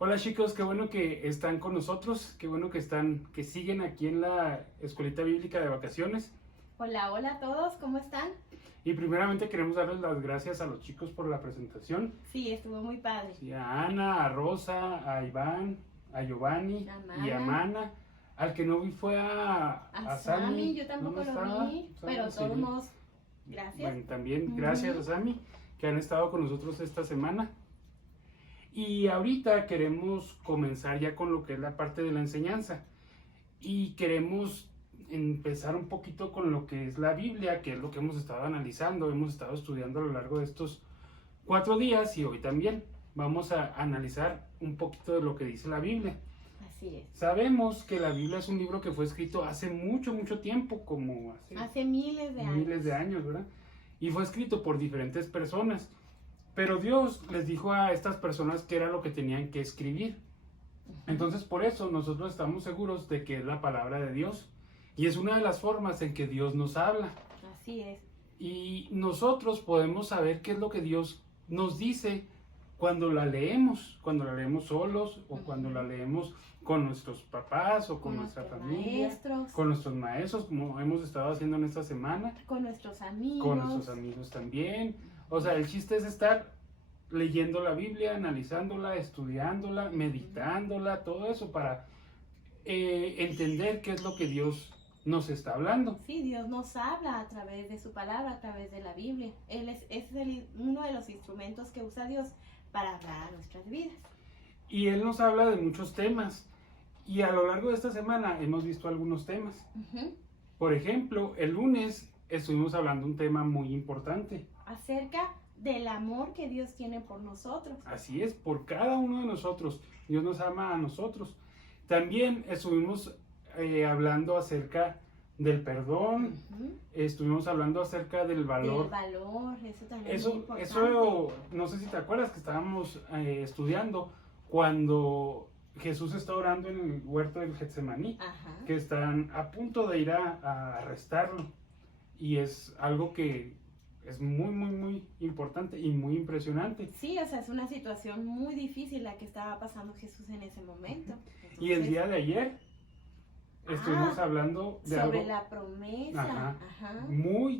Hola chicos, qué bueno que están con nosotros, qué bueno que siguen aquí en la Escuelita Bíblica de Vacaciones. Hola, hola a todos, ¿cómo están? Y primeramente queremos darles las gracias a los chicos por la presentación. Sí, estuvo muy padre. Sí, a Ana, a Rosa, a Iván, a Giovanni y a Amana, Mana. Al que no vi fue a Sammy, yo ¿no tampoco lo estaba? vi, Sammy, pero sí. todos modos, gracias. Bueno, también gracias a Sammy que han estado con nosotros esta semana. Y ahorita queremos comenzar ya con lo que es la parte de la enseñanza. Y queremos empezar un poquito con lo que es la Biblia, que es lo que hemos estado analizando, hemos estado estudiando a lo largo de estos 4 días y hoy también vamos a analizar un poquito de lo que dice la Biblia. Así es. Sabemos que la Biblia es un libro que fue escrito hace mucho, mucho tiempo, como Hace miles de años. miles de años, ¿verdad? Y fue escrito por diferentes personas. Pero Dios les dijo a estas personas que era lo que tenían que escribir. Entonces por eso nosotros estamos seguros de que es la palabra de Dios. Y es una de las formas en que Dios nos habla. Así es. Y nosotros podemos saber qué es lo que Dios nos dice cuando la leemos solos o cuando la leemos con nuestros papás o con nuestra familia, maestros, con nuestros maestros, como hemos estado haciendo en esta semana, con nuestros amigos. con nuestros amigos también. O sea, el chiste es estar leyendo la Biblia, analizándola, estudiándola, meditándola, todo eso para entender qué es lo que Dios nos está hablando. Sí, Dios nos habla a través de su palabra, a través de la Biblia. Él es uno de los instrumentos que usa Dios para hablar a nuestras vidas. Y Él nos habla de muchos temas. Y a lo largo de esta semana hemos visto algunos temas. Por ejemplo, el lunes estuvimos hablando un tema muy importante. Acerca del amor que Dios tiene por nosotros. Así es, por cada uno de nosotros. Dios nos ama a nosotros. También estuvimos hablando acerca del perdón. Estuvimos hablando acerca del valor. Del valor, eso también es Eso, muy importante. eso, no sé si te acuerdas que estábamos estudiando cuando Jesús está orando en el huerto del Getsemaní, que están a punto de ir a arrestarlo. Y es algo que es muy, muy, muy importante y muy impresionante. Sí, o sea, es una situación muy difícil la que estaba pasando Jesús en ese momento. Entonces, y el día de ayer estuvimos hablando de sobre algo, la promesa.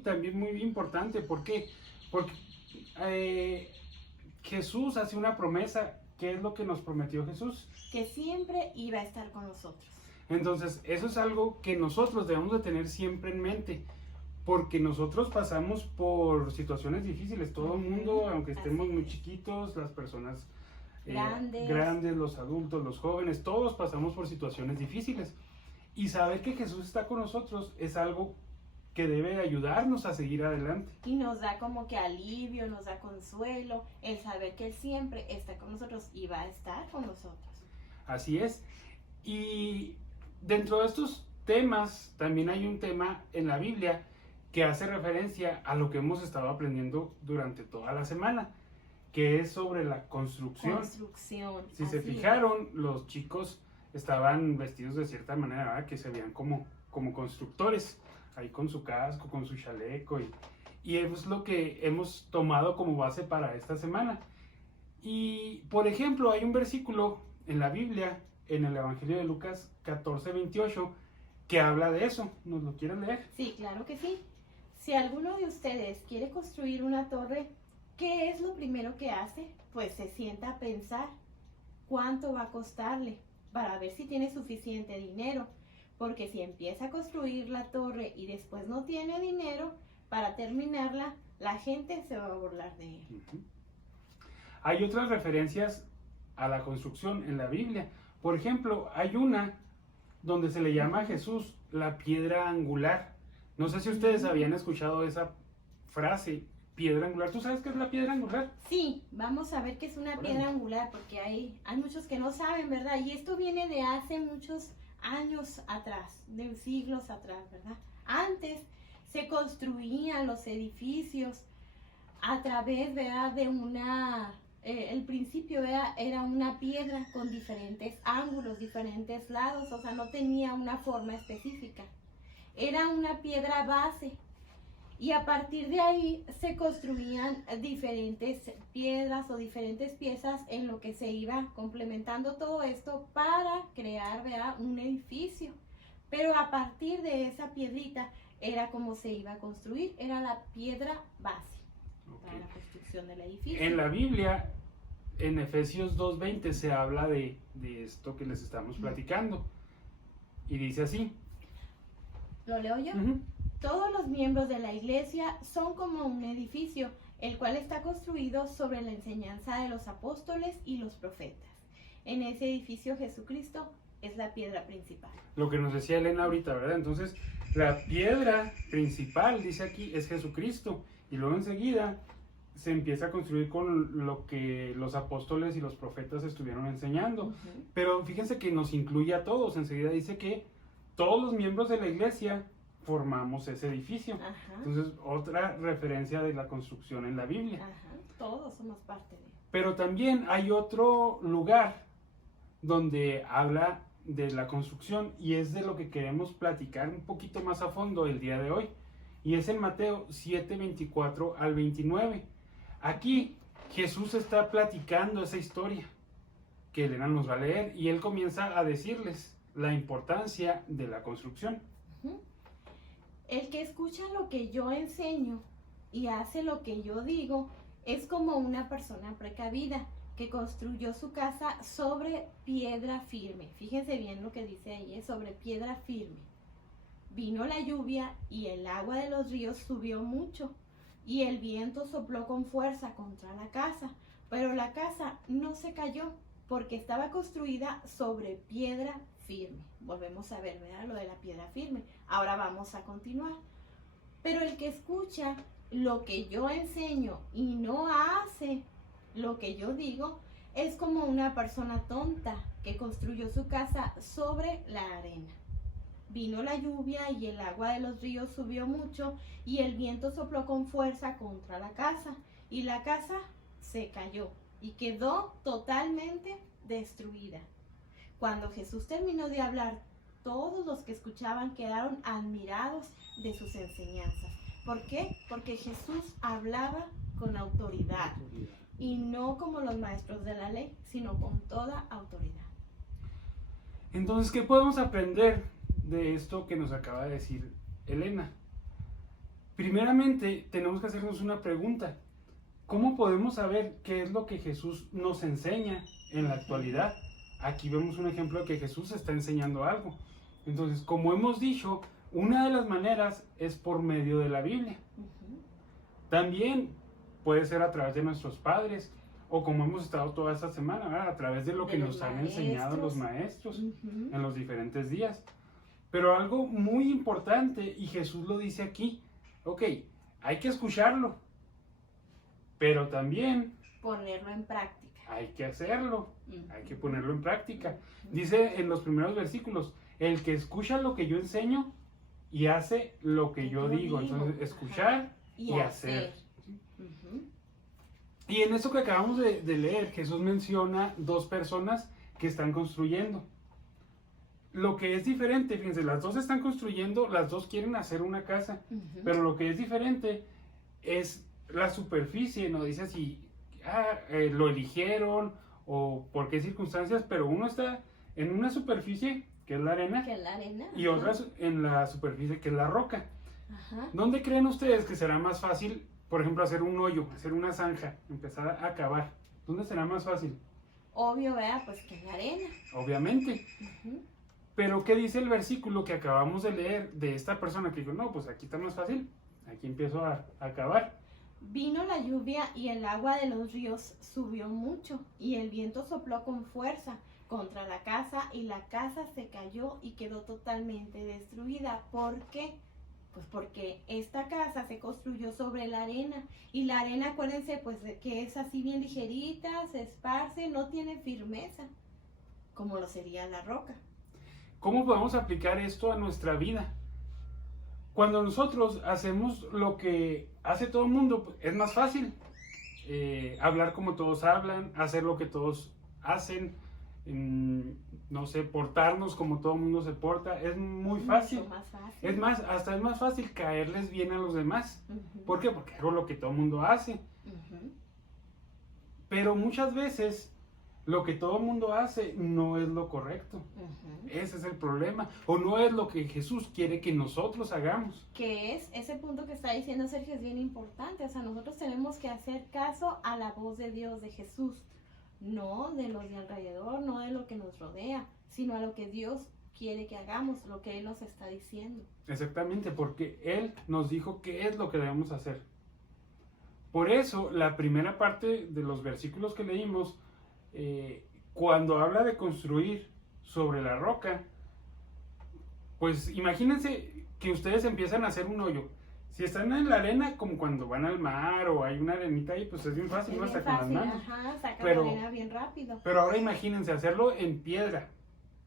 también muy importante. ¿Por qué? Porque Jesús hace una promesa. ¿Qué es lo que nos prometió Jesús? Que siempre iba a estar con nosotros. Entonces, eso es algo que nosotros debemos de tener siempre en mente. Porque nosotros pasamos por situaciones difíciles. Todo el mundo, aunque estemos muy chiquitos, las personas grandes, los adultos, los jóvenes, todos pasamos por situaciones difíciles. Y saber que Jesús está con nosotros es algo que debe ayudarnos a seguir adelante. Y nos da como que alivio, nos da consuelo, el saber que Él siempre está con nosotros y va a estar con nosotros. Así es. Y dentro de estos temas, también hay un tema en la Biblia que hace referencia a lo que hemos estado aprendiendo durante toda la semana, que es sobre la construcción. Si se fijaron, los chicos estaban vestidos de cierta manera, ¿verdad? Que se veían como constructores, ahí con su casco, con su chaleco, y es lo que hemos tomado como base para esta semana. Y, por ejemplo, hay un versículo en la Biblia, en el Evangelio de Lucas 14:28, que habla de eso. ¿Nos lo quieren leer? Sí, claro que sí. Si alguno de ustedes quiere construir una torre, ¿qué es lo primero que hace? Pues se sienta a pensar cuánto va a costarle para ver si tiene suficiente dinero. Porque si empieza a construir la torre y después no tiene dinero para terminarla, la gente se va a burlar de él. Hay otras referencias a la construcción en la Biblia. Por ejemplo, hay una donde se le llama a Jesús la piedra angular. No sé si ustedes habían escuchado esa frase, piedra angular. ¿Tú sabes qué es la piedra angular? Sí, vamos a ver qué es una piedra angular, porque hay muchos que no saben, ¿verdad? Y esto viene de hace muchos años atrás, de siglos atrás, ¿verdad? Antes se construían los edificios a través, ¿verdad?, de el principio era una piedra con diferentes ángulos, diferentes lados, o sea, no tenía una forma específica. Era una piedra base Y a partir de ahí se construían diferentes piedras o diferentes piezas en lo que se iba complementando todo esto para crear, ¿verdad?, un edificio. Pero a partir de esa piedrita era como se iba a construir, era la piedra base para la construcción del edificio. En la Biblia, en Efesios 2:20 se habla de esto que les estamos platicando. Y dice así. ¿Lo leo yo? Todos los miembros de la iglesia son como un edificio, el cual está construido sobre la enseñanza de los apóstoles y los profetas. En ese edificio Jesucristo es la piedra principal. Lo que nos decía Elena ahorita, ¿verdad? Entonces, la piedra principal, dice aquí, es Jesucristo. Y luego enseguida se empieza a construir con lo que los apóstoles y los profetas estuvieron enseñando. Pero fíjense que nos incluye a todos. Enseguida dice que todos los miembros de la iglesia formamos ese edificio. Entonces, otra referencia de la construcción en la Biblia. Todos somos parte de él. Pero también hay otro lugar donde habla de la construcción y es de lo que queremos platicar un poquito más a fondo el día de hoy. Y es en Mateo 7:24 al 29. Aquí Jesús está platicando esa historia que Elena nos va a leer y él comienza a decirles la importancia de la construcción. El que escucha lo que yo enseño y hace lo que yo digo es como una persona precavida que construyó su casa sobre piedra firme. Fíjense bien lo que dice ahí, es sobre piedra firme. Vino la lluvia y el agua de los ríos subió mucho y el viento sopló con fuerza contra la casa, pero la casa no se cayó porque estaba construida sobre piedra firme. Volvemos a ver, ¿verdad?, lo de la piedra firme. Ahora vamos a continuar. Pero el que escucha lo que yo enseño y no hace lo que yo digo es como una persona tonta que construyó su casa sobre la arena. Vino la lluvia y el agua de los ríos subió mucho y el viento sopló con fuerza contra la casa y la casa se cayó y quedó totalmente destruida. Cuando Jesús terminó de hablar, todos los que escuchaban quedaron admirados de sus enseñanzas. ¿Por qué? Porque Jesús hablaba con autoridad y no como los maestros de la ley, sino con toda autoridad. Entonces, ¿qué podemos aprender de esto que nos acaba de decir Elena? Primeramente, tenemos que hacernos una pregunta. ¿Cómo podemos saber qué es lo que Jesús nos enseña en la actualidad? Aquí vemos un ejemplo de que Jesús está enseñando algo. Entonces, como hemos dicho, una de las maneras es por medio de la Biblia. También puede ser a través de nuestros padres, o como hemos estado toda esta semana, ¿verdad?, a través de lo que nos han enseñado los maestros en los diferentes días. Pero algo muy importante, y Jesús lo dice aquí, ok, hay que escucharlo, pero también ponerlo en práctica. Hay que hacerlo, hay que ponerlo en práctica. Dice en los primeros versículos, el que escucha lo que yo enseño y hace lo que yo digo. Entonces, escuchar y hacer. Y en esto que acabamos de leer, Jesús menciona dos personas que están construyendo. Lo que es diferente, fíjense, las dos están construyendo, las dos quieren hacer una casa, pero lo que es diferente es la superficie, no dice si lo eligieron o por qué circunstancias, pero uno está en una superficie que es la arena, y otra en la superficie que es la roca. ¿Dónde creen ustedes que será más fácil, por ejemplo, hacer un hoyo, hacer una zanja, empezar a cavar? ¿Dónde será más fácil? Obvio, ¿verdad? Pues que en la arena. Obviamente. Pero ¿qué dice el versículo que acabamos de leer de esta persona que dijo, no, pues aquí está más fácil, aquí empiezo a cavar? Vino la lluvia y el agua de los ríos subió mucho y el viento sopló con fuerza contra la casa y la casa se cayó y quedó totalmente destruida. ¿Por qué? Pues porque esta casa se construyó sobre la arena y la arena, acuérdense, pues que es así bien ligerita, se esparce, no tiene firmeza, como lo sería la roca. ¿Cómo podemos aplicar esto a nuestra vida? Cuando nosotros hacemos lo que hace todo el mundo, es más fácil hablar como todos hablan, hacer lo que todos hacen, no sé, portarnos como todo el mundo se porta, es muy fácil. Mucho más fácil. Es más, hasta es más fácil caerles bien a los demás. Ujú. ¿Por qué? Porque hago lo que todo el mundo hace. Ujú. Pero muchas veces lo que todo el mundo hace no es lo correcto. Ujú. Ese es el problema. O no es lo que Jesús quiere que nosotros hagamos. Que es ese punto que está diciendo Sergio, es bien importante. O sea, nosotros tenemos que hacer caso a la voz de Dios, de Jesús, no de los de alrededor, no de lo que nos rodea, sino a lo que Dios quiere que hagamos, lo que Él nos está diciendo. Exactamente, porque Él nos dijo qué es lo que debemos hacer. Por eso, la primera parte de los versículos que leímos, cuando habla de construir sobre la roca, pues imagínense que ustedes empiezan a hacer un hoyo. Si están en la arena, como cuando van al mar o hay una arenita ahí, pues es bien fácil, Es ¿no? bien Hasta con las fácil, manos. ajá, saca Pero- la arena bien rápido. Pero ahora imagínense hacerlo en piedra.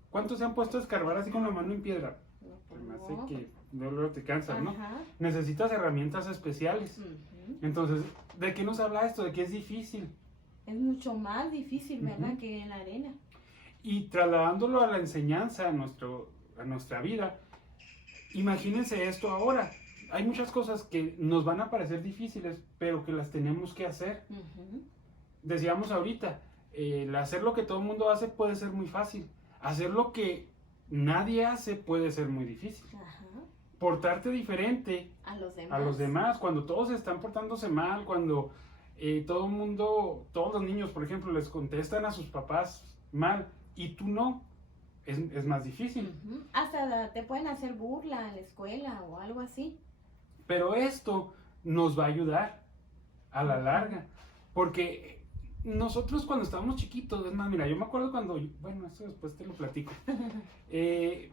¿Cuántos se han puesto a escarbar así con la mano en piedra? No, Pues pues me no. hace que luego te cansas, ¿no? Ajá. Necesitas herramientas especiales. Ujú. Entonces, ¿de qué nos habla esto? De que es difícil. Es mucho más difícil, ¿verdad? Ujú. Que en la arena. Y trasladándolo a la enseñanza, a nuestra vida, imagínense esto ahora. Hay muchas cosas que nos van a parecer difíciles, pero que las tenemos que hacer. Ujú. Decíamos ahorita, el hacer lo que todo el mundo hace puede ser muy fácil. Hacer lo que nadie hace puede ser muy difícil. Ajá. Portarte diferente A los demás. a los demás, cuando todos están portándose mal, cuando todo el mundo, todos los niños, por ejemplo, les contestan a sus papás mal y tú no, es más difícil. Ujú. Hasta te pueden hacer burla en la escuela o algo así. Pero esto nos va a ayudar a la larga, porque nosotros cuando estábamos chiquitos, es más, mira, yo me acuerdo cuando, bueno, esto después te lo platico,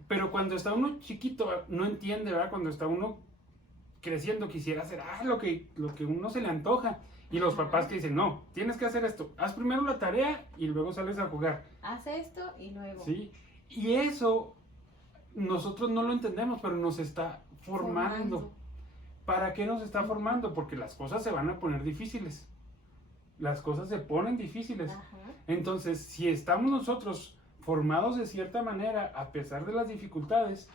pero cuando está uno chiquito no entiende, ¿verdad? Cuando está uno creciendo quisiera hacer lo que uno se le antoja. Y los Ajá. papás que dicen, no, tienes que hacer esto, haz primero la tarea y luego sales a jugar, Haz esto y luego. ¿sí? Y eso nosotros no lo entendemos, pero nos está formando. ¿Para qué nos está formando? Porque las cosas se van a poner difíciles. Las cosas se ponen difíciles. Ajá. Entonces, si estamos nosotros formados de cierta manera, a pesar de las dificultades,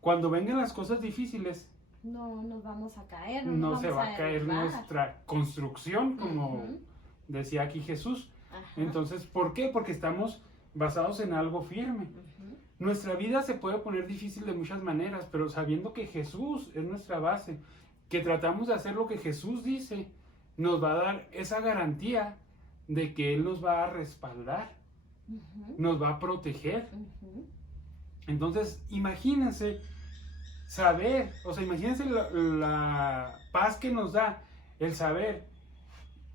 cuando vengan las cosas difíciles, No nos vamos a caer. no nos se vamos va a caer derrumbar. nuestra construcción, como Ujú. decía aquí Jesús. Ajá. Entonces, ¿por qué? Porque estamos basados en algo firme. Ujú. Nuestra vida se puede poner difícil de muchas maneras, pero sabiendo que Jesús es nuestra base, que tratamos de hacer lo que Jesús dice, nos va a dar esa garantía de que Él nos va a respaldar, Ujú. nos va a proteger. Ujú. Entonces, imagínense saber, o sea, imagínense la paz que nos da el saber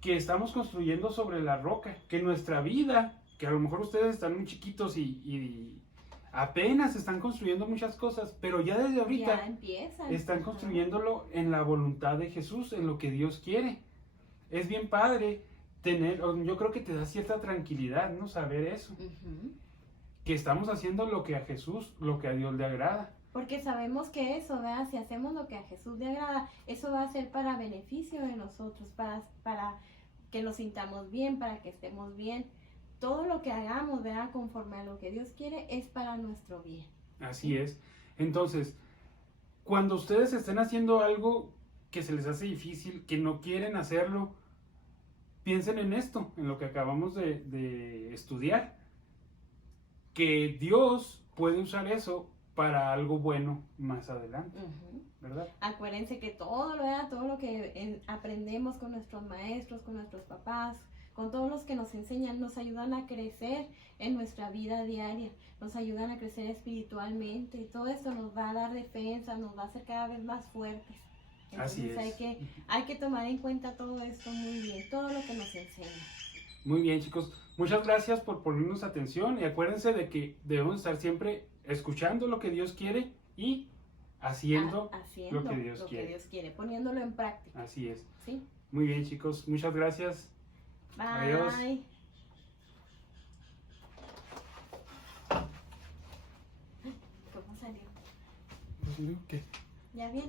que estamos construyendo sobre la roca, que nuestra vida, que a lo mejor ustedes están muy chiquitos y apenas están construyendo muchas cosas, pero ya desde ahorita Ya empiezan. están Ajá. construyéndolo en la voluntad de Jesús, en lo que Dios quiere. Es bien padre tener, yo creo que te da cierta tranquilidad, ¿no? Saber eso, Ujú. que estamos haciendo lo que a Jesús, lo que a Dios le agrada. Porque sabemos que eso, ¿verdad? Si hacemos lo que a Jesús le agrada, eso va a ser para beneficio de nosotros, para que nos sintamos bien, para que estemos bien. Todo lo que hagamos, ¿verdad? Conforme a lo que Dios quiere, es para nuestro bien. Así es. Entonces, cuando ustedes estén haciendo algo que se les hace difícil, que no quieren hacerlo, piensen en esto, en lo que acabamos de estudiar. Que Dios puede usar eso para algo bueno más adelante, Ujú. ¿verdad? Acuérdense que todo, ¿verdad? Todo lo que aprendemos con nuestros maestros, con nuestros papás, con todos los que nos enseñan, nos ayudan a crecer en nuestra vida diaria, nos ayudan a crecer espiritualmente, y todo esto nos va a dar defensa, nos va a hacer cada vez más fuertes. Así Entonces es. hay que tomar en cuenta todo esto muy bien, todo lo que nos enseña. Muy bien, chicos. Muchas gracias por ponernos atención y acuérdense de que debemos estar siempre escuchando lo que Dios quiere y haciendo Haciendo lo que Dios quiere. poniéndolo en práctica. Así es. ¿Sí? Muy bien, chicos. Muchas gracias. Bye. Adiós. ¿Cómo salió? ¿Qué? ¿Ya bien?